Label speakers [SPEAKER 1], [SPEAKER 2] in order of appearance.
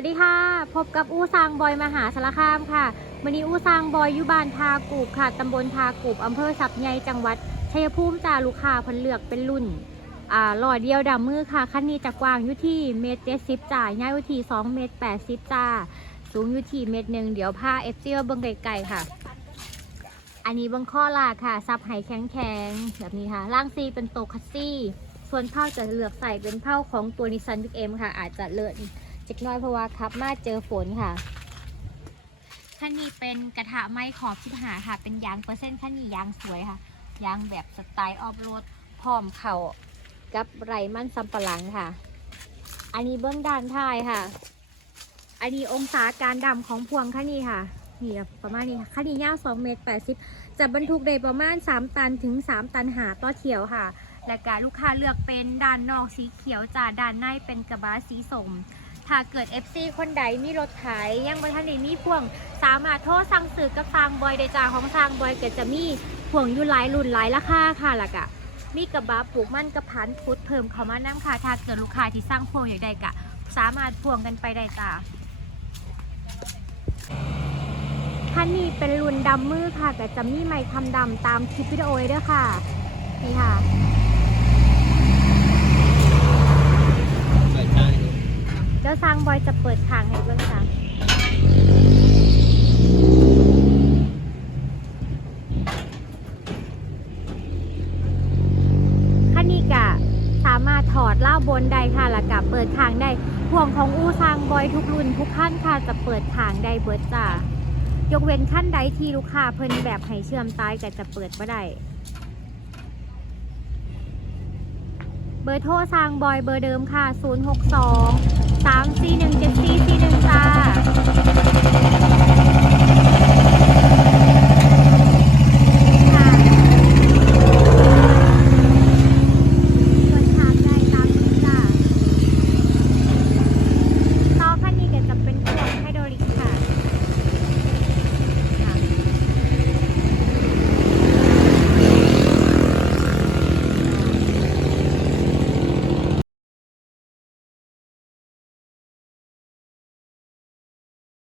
[SPEAKER 1] วัสดีค่ะ พบกับอู้ซางบอยมหาสารคามค่ะวันนี้อู้ซางบอยอยู่บ้านทากูบค่ะตำบลทากูบอำเภอสับใหญ่จังหวัดชัยภูมิจ่าลูกค้าเพันเลือกเป็นรุ่นอ่าหล่อเดียวดำมือค่ะคันนี้จะกว้างอยู่ที่เมตรเจ็ดสิบจ่ายาวอยู่ที่สองเมตรแปดสิบจ้าสูงอยู่ที่เมตรหนึ่งเดี๋ยวผ้าเอฟซีเบิ้งไกลๆค่ะ อันนี้เบิ้งข้อลาค่ะซับไหแข็งแข็งๆแบบนี้ค่ะล่างซีเป็นโตคัสซี่ ส่วนเผ้าจะเลือกใส่เป็นเผ้าของตัวนิสันบิ๊กเอ็มค่ะ อาจจะเลอะ จิกน้อยเพราะว่าครับมาเจอฝนค่ะคันนี้เป็นกระทะไม้ขอบชิบหาค่ะ เป็นยางเปอร์เซ็นต์คันนี้ยางสวยค่ะ ยางแบบสไตล์ออฟโรดพร้อมเข่ากับไรมันซัมปะหลังค่ะ อันนี้เบื้องด้านท้ายค่ะ อันนี้องศาการดำของพวงคันนี้ค่ะนี่ประมาณนี้ค่ะคันนี้ยาว2เมตร80 จะบรรทุกได้ประมาณ 3 ตันถึง 3 ตันหาต่อเที่ยวค่ะ และก็ลูกค้าเลือกเป็นด้านนอกสีเขียวจ้าด้านในเป็นกระบะสีส้ม ถ้าเกิด FC คนใดมีรถขายยังบริทันได้มีพ่วงสามารถโทรสั่งซื้อกับซางบอยได้จ้าของซางบอยเก็จะมีพ่วงอยู่หลายรุ่นหลายราคาค่ะล้วก็มีกระบะปลูกมันกระพันฟุตเพิ่มเข้ามาน้ำค่ะถ้าเกิดลูกค้าที่สร้างพ่วงอยากได้ก็สามารถพ่วงกันไปได้จ้าคันนี้เป็นรุ่นดำมือค่ะแต่จะมีไม้คำดำตามคลิปวิดีโอเลยด้วยค่ะนี่ค่ะ เจ้าซางบ อยจะเปิดทางให้เพื่อนค่ะคันนี้กะสามารถถอดเล่าบนได้ค่ะแล้วกับเปิดทางได้ห่วงของอู้ซางบอยทุกรุ่นทุกขั้นค่ะจะเปิดทางได้เบิร์จ้ายกเว้นขั้นใดที่ลูกค้าเพิ่นแบบให้เชื่อมตายก็จะเปิดไม่ได้เบอร์โทรซางบอยเบอร์เดิมค่ะ 062